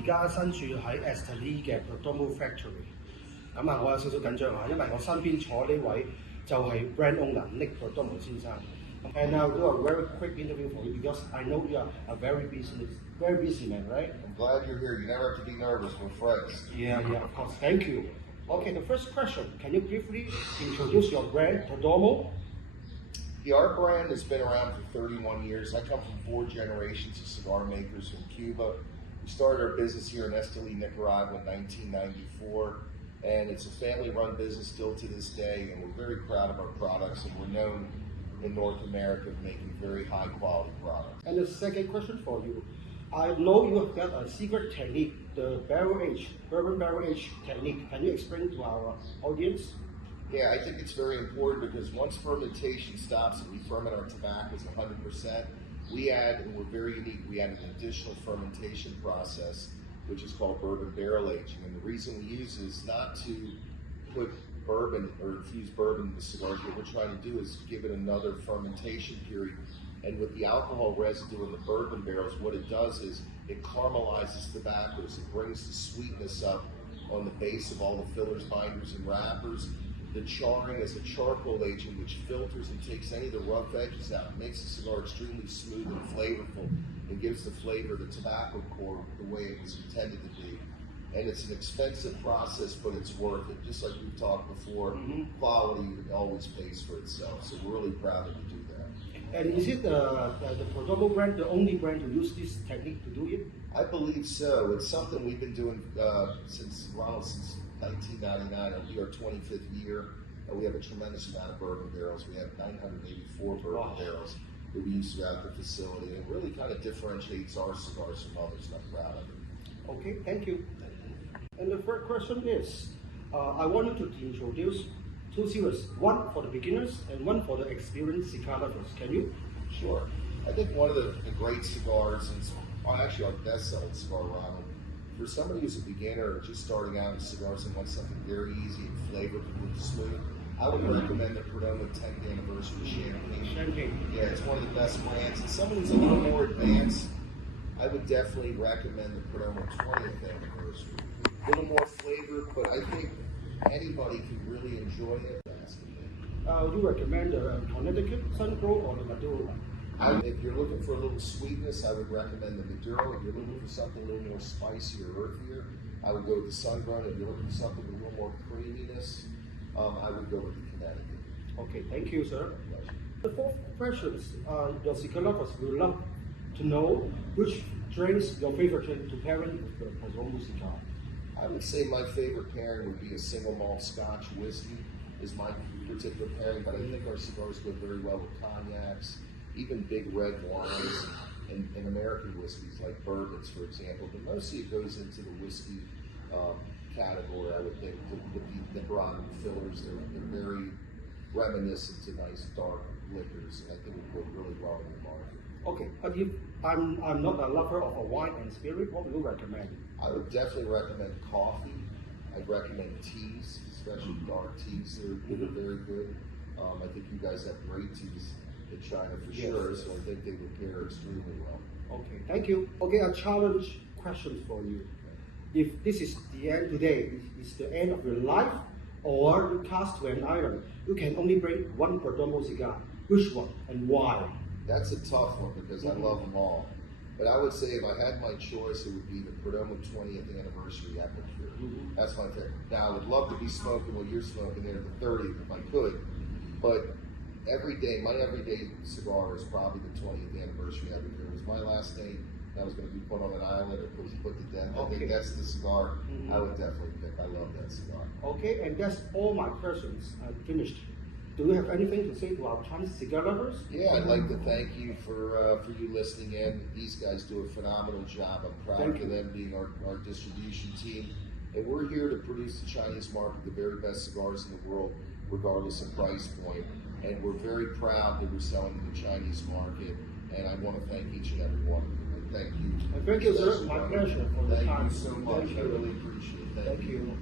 而家身處喺 Esteli 嘅 Perdomo Factory。咁啊，我有少少緊張啊，因為我身邊坐呢位就係 Brand Owner Nick Perdomo 先生。And I'll do a very quick interview for you because I know you are a very busy man, right? I'm glad you're here. You never have to be nervous. We're friends. Yeah, of course. Thank you. Okay, the first question. Can you briefly introduce your brand, Perdomo? Yeah, our brand has been around for 31 years. I come from 4 generations of cigar makers from Cuba. We started our business here in Esteli, Nicaragua in 1994. And it's a family-run business still to this day. And we're very proud of our products. And we're known in North America of making very high-quality products. And the second question for you. I know you have got a secret technique, the bourbon barrel age technique. Can you explain to our audience? Yeah, I think it's very important because once fermentation stops and we ferment our tobaccos 100%, we add, and we're very unique, we add an additional fermentation process, which is called bourbon barrel aging. And the reason we use it is not to put bourbon or infuse bourbon in the cigars. What we're trying to do is give it another fermentation period. And with the alcohol residue in the bourbon barrels, what it does is it caramelizes tobaccos. It brings the sweetness up on the base of all the fillers, binders, and wrappers. The charring is a charcoal agent which filters and takes any of the rough edges out. It makes the cigar extremely smooth and flavorful and gives the flavor of the tobacco core the way it was intended to be. And it's an expensive process, but it's worth it. Just like we've talked before, quality always pays for itself. So we're really proud to do that. And is it the Perdomo brand the only brand to use this technique to do it? I believe so. It's something we've been doing since 1999. It'll be our 25th year. We have a tremendous amount of bourbon barrels. We have 984 bourbon barrels that we use throughout the facility. And it really kind of differentiates our cigars from others, and I'm proud of it. Okay, thank you. And the third question is, I wanted to introduce 2 series, one for the beginners and one for the experienced cigar lovers. Can you? Sure. I think one of the great cigars, and actually our best-selling cigar, Ronald, for somebody who's a beginner or just starting out in cigars and wants something very easy and flavorful and smooth, I would recommend the Perdomo 10th Anniversary Champagne. Yeah, it's one of the best brands. And someone who's a little more advanced, I would definitely recommend the Perdomo 20th Anniversary. A little more flavor, but I think anybody can really enjoy it. Would you recommend the Connecticut, Sun-Grown, or the Maduro one? If you're looking for a little sweetness, I would recommend the Maduro. If you're looking for something a little more spicy or earthier, I would go with the Sun-Grown. If you're looking for something with a little more creaminess, I would go with the Connecticut. Okay, thank you, sir. The fourth question is, your cigar lovers will love to know which drinks your favorite drink to pair with the Perdomo cigar. I would say my favorite pairing would be a single malt Scotch whiskey is my particular pairing, but I think our cigars go very well with cognacs, even big red wines, and American whiskeys like bourbons, for example. But mostly it goes into the whiskey category, I would think. The broad fillers, they're very reminiscent to nice dark liquors, and I think it would go really well in the market. Okay, but if I'm not a lover of a wine and spirit, what would you recommend? I would definitely recommend coffee. I'd recommend teas, especially dark teas that are very good. I think you guys have great teas in China for sure, so I think they would pair extremely well. Okay, thank you. Okay, a challenge question for you. If this is the end today, is the end of your life, or you cast to an island, you can only bring one Perdomo cigar. Which one and why? That's a tough one because I love them all. But I would say if I had my choice, it would be the Perdomo 20th Anniversary Atmosphere. That's my favorite. Now, I would love to be smoking what you're smoking there at the 30th if I could. But my everyday cigar is probably the 20th Anniversary Atmosphere. It was my last day that was going to be put on an island or put to death. I think that's the cigar I would definitely pick. I love that cigar. Okay, and that's all my questions. I'm finished. Do you have anything to say to our Chinese cigar lovers? Yeah, I'd like to thank you for you listening in. These guys do a phenomenal job. I'm proud of them being our distribution team. And we're here to produce the Chinese market, the very best cigars in the world, regardless of price point. And we're very proud that we're selling to the Chinese market. And I want to thank each and every one of you. And thank you. Thank you, sir. My pleasure for the time. Thank you so much. I really appreciate it. Thank you.